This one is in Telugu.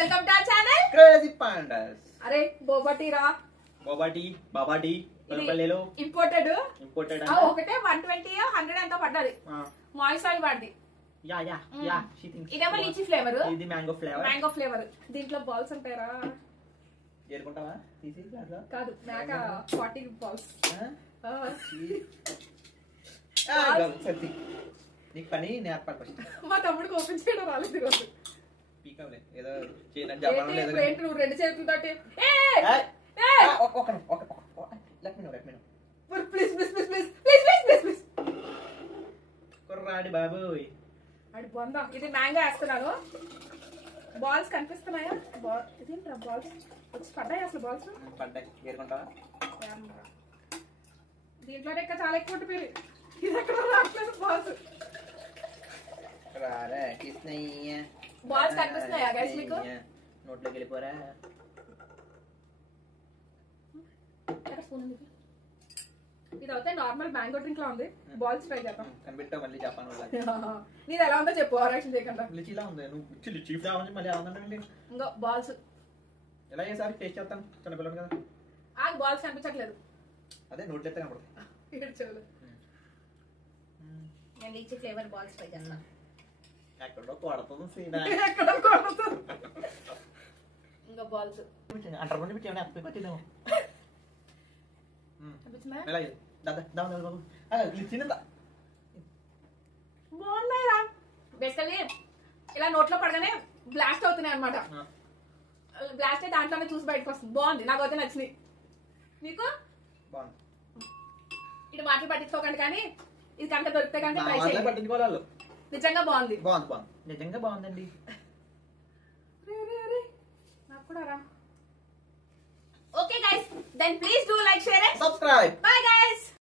Welcome to our channel crazy pandas. అరే బోబటి రా బాబాటి పల్లెలో ఇంపోర్టెడ్ ఇంపోర్టెడ్ ఒకటే 120 100 ఎంత పడ్డది మాయిస్ ఆయిల్ పడ్డది. యా షీ థింక్స్ ఇదేమో లీచీ ఫ్లేవర్, ఇది మ్యాంగో ఫ్లేవర్. దీంట్లో బాల్స్ ఉంటాయరా? ఏరుకుంటావా తీసి అట్లా కాదు మేక 40 బాల్స్. సత్తి నీకు పని నేర్పాలి ఫస్ట్. మా తమ్ముడికి ఓపెన్ చేయడం రాలేదు ఈరోజు. పీకంలే ఏదో చేయడానికి చెప్పడం లేదు. ఏంటి నువ్వు రెండు చేతులతోటి కుర్రాడి బాబోయ్ అది బొందా. ఇది మ్యాంగో వేస్తున్నాను. బాల్స్ కనిపిస్తున్నాయా? ఇదేంట్రా బాల్స్ వచ్చి పడ్డాయి అసలు? బాల్స్ పడ్డాయి ఏరుకుంటావా? దీంట్లోనే ఇంకా చాలా ఎక్కువ ఉంటుంది. ఇది ఎక్కడ రావట్లేదు బాల్స్. బాల్స్ కనిపిస్తున్నాయా గైస్ మీకు? నోట్లోకి వెళ్ళిపోరా. ఇది అయితే నార్మల్ మ్యాంగో డ్రింక్ లా ఉంది. బాల్స్ ట్రై చేద్దాం. కనిపెట్టావు మళ్ళీ జపాన్ వల్ల. నీది ఎలా ఉందో చెప్పు, ఆరాక్షన్ చేయకుండా. లిచిలా ఉంది. నువ్వు చీఫ్ రా ఉంది మళ్ళీ ఎలా ఉందండి? ఇంకో బాల్స్ ఎలా చేసారి టేస్ట్ చేస్తాను. చిన్నపిల్లలు కదా. ఆ బాల్స్ కనిపించట్లేదు. అదే నోట్లో ఎత్తే కనపడుతుంది. నేను లీచీ ఫ్లేవర్ బాల్స్ ట్రై చేస్తాను. ఎక్కడో కొడుతుంది సీదా. ఎక్కడో కొడుతుంది. ఇంకా బాల్స్ అంటారు కొంచెం పెట్టేమని అప్పటికి వచ్చిందేమో. బాగున్నాయిరా. బేసికల్లీ ఇలా నోట్లో పడగానే బ్లాస్ట్ అవుతున్నాయి అనమాట. బ్లాస్ట్ అయితే దాంట్లోనే చూసి బయటకు వస్తుంది. బాగుంది, నాకు అయితే నచ్చింది. నీకు ఇటు మాటలు పట్టించుకోకండి, కానీ ఇది కనుక దొరికితే కనుక ట్రై చేయండి. పట్టించుకోవాలి. నిజంగా బాగుంది. నిజంగా బాగుందండి. నాకు కూడా రా. Okay guys, then please do like, share and subscribe. Bye guys.